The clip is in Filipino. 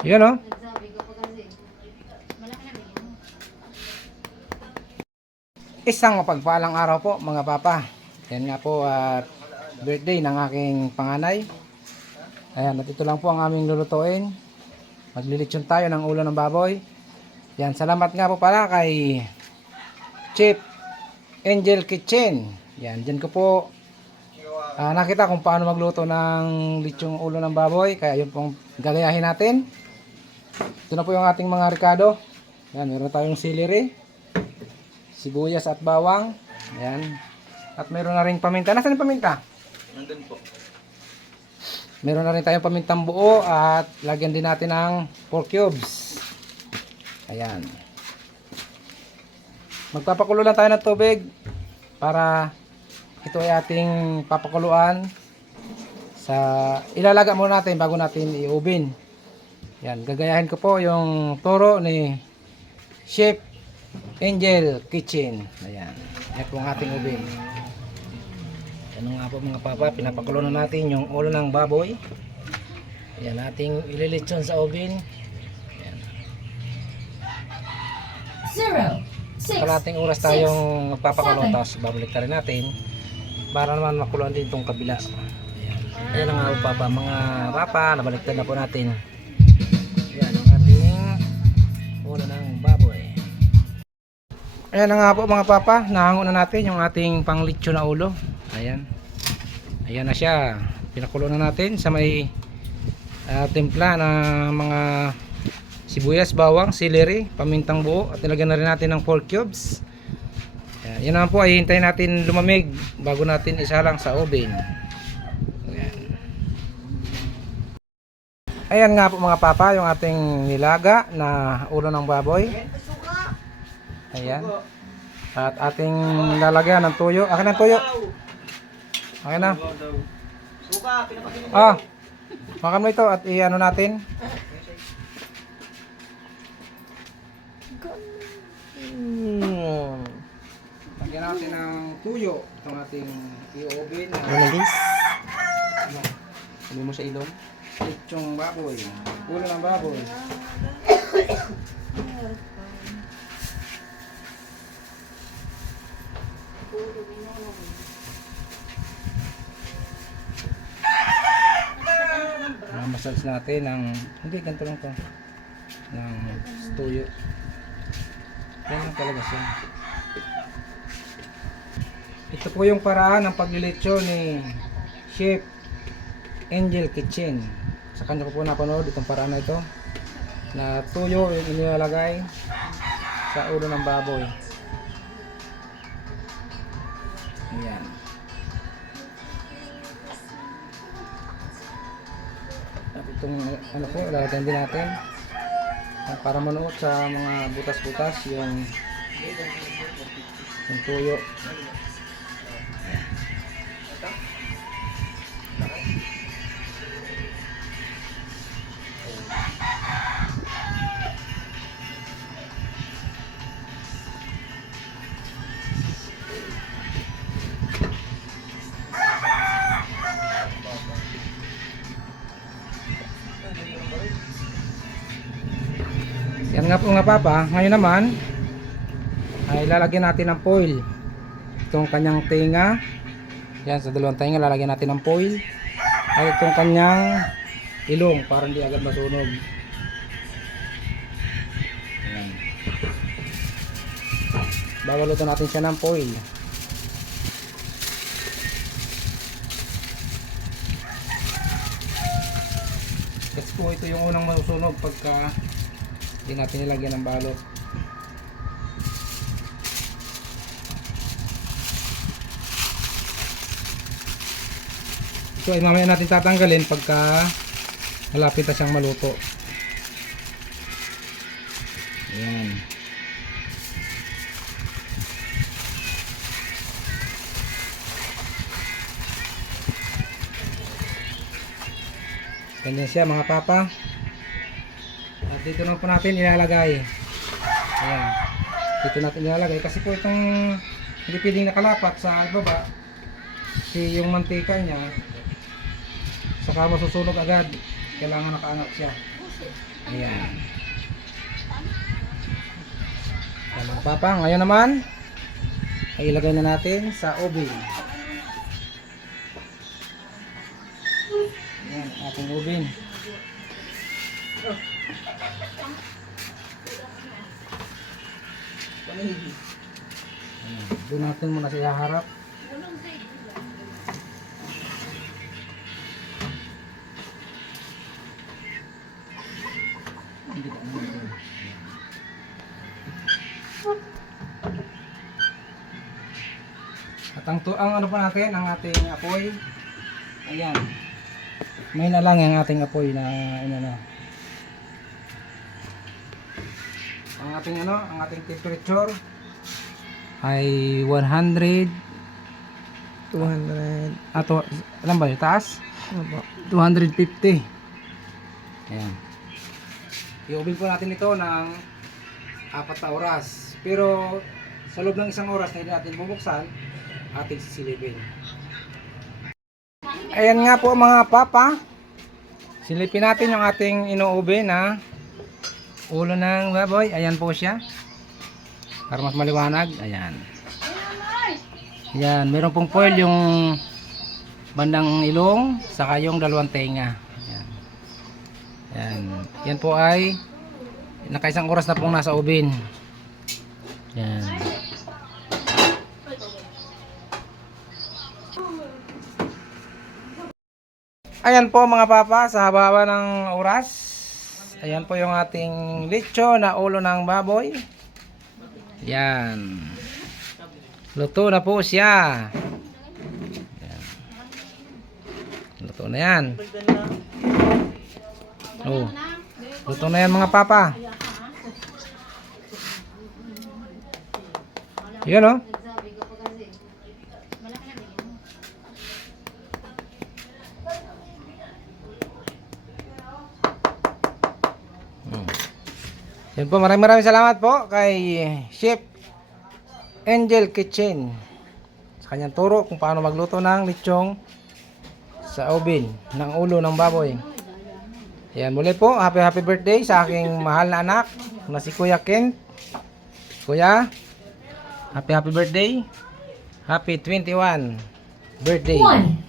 Yan oh. Isang mapagpalang araw po mga papa. Yan nga po at birthday ng aking panganay. Ayan, at ito lang po ang aming lulutuin. Maglilitsyon tayo ng ulo ng baboy. Yan, salamat nga po pala kay Chip Angel Kitchen. Yan, dyan ko po ah, nakita kung paano magluto ng litsyong ulo ng baboy. Kaya yun pong gagayahin natin. Ito na po yung ating mga ricado. Yan, meron tayong celery, sibuyas at bawang. Yan. At meron na rin paminta. Nasaan yung paminta? Nandun po. Meron na rin tayong pamintang buo at lagyan din natin ng 4 cubes. Ayan. Magpapakulo lang tayo ng tubig para ito ay ating papakuluan sa ilalaga muna natin bago natin i-oven. Yan, gagayahin ko po yung turo ni Chef Angel Kitchen. Ayan. Yan po ang ating oven. Ano nga po mga papa, pinapakulo na natin yung ulo ng baboy. Ayan, ating ililitsyon sa oven. Ayan. Zero, six, Kalating oras tayong magpapakulo tapos babalik rin natin para naman makuluan din itong kabila. Ayan. Ayan nga po papa, mga papa, nabaliktad na po natin. Ayan na nga po mga papa, nahango na natin yung ating panglitsyo na ulo. Ayan. Ayan na siya. Pinakulo na natin sa may ah, timpla na mga sibuyas, bawang, celery, pamintang buo at nilagyan na rin natin ng 4 cubes. Ayan. Yan naman po ay hintayin natin lumamig bago natin isalang sa oven. Ayan. Ayan nga po mga papa yung ating nilaga na ulo ng baboy. Ayan. At ating lalagyan ng tuyo. Akin ang tuyo. Akin na. Suka, pinapasin mo. Ah. Makan mo ito at i-ano natin. Hmm. Lagyan natin ng tuyo. Itong ating i-oven. Ano guys? Ano? Sabi mo sa ilong? Lechong baboy. Ulo ng baboy. uh, massage natin ng hindi ganito lang to. Ng tuyo yan lang talaga siya. Ito po yung paraan ng paglilitsyo ni Chef Angel Kitchen. Sa kanya ko po napanood itong paraan na ito na tuyo yung inilalagay sa ulo ng baboy yan At itong ano po, lalagyan din natin para manuot sa mga butas-butas yung yung tuyo. Nga po nga papa, ngayon naman ay lalagyan natin ng foil. Itong kanyang tinga. Yan sa dalawang tinga lalagyan natin ng foil. At itong kanyang ilong para hindi agad masunog. Yan. Babalutan natin siya ng foil. Kasi po ito yung unang masusunog pagka hindi natin nilagyan ng balot. Ito ay mamaya natin tatanggalin pagka malapit na siyang maluto. Ayan. Ganyan siya mga papa. Dito lang po natin ilalagay. Ayan. Dito natin ilalagay. Kasi po itong hindi pwedeng nakalapat sa baba. Kasi yung mantika niya saka masusunog agad. Kailangan nakaangat siya. Ayan. Ayan mga papa, ngayon naman ay ilagay na natin sa oven. Ayan, ating oven. Ayan, doon natin muna siya harap. At ang, tu- ang ano pa natin, ang ating apoy, ayan. May na lang yung ating apoy na ano na. Ang ating ano, ang ating temperature. Ay 100 200 ato alam ba yung taas? 250 ayan. I-oven po natin ito ng apat na oras. Pero sa loob ng isang oras na hindi natin bubuksan ating sisilipin. Ayan nga po mga papa. Silipin natin yung ating ino-oven na ulo ng baboy ayan po siya. Para mas maliwanag. Ayan. Yan meron pong foil yung bandang ilong saka yung dalawang tenga. Yan yan yan po ay nakaisang oras na pong nasa oven yan Ayan po mga papa, sa haba ng oras. Ayan po yung ating lecho na ulo ng baboy. Yan. Luto na po siya. Yan. Luto na yan. Oh. Luto na yan mga papa. Yan oh. Yan po, maraming maraming salamat po kay Chef Angel Kitchen sa kanyang turo kung paano magluto ng lechong sa oven ng ulo ng baboy. Yan muli po, happy happy birthday sa aking mahal na anak na si Kuya Kent. Kuya, happy happy birthday. Happy 21 birthday. One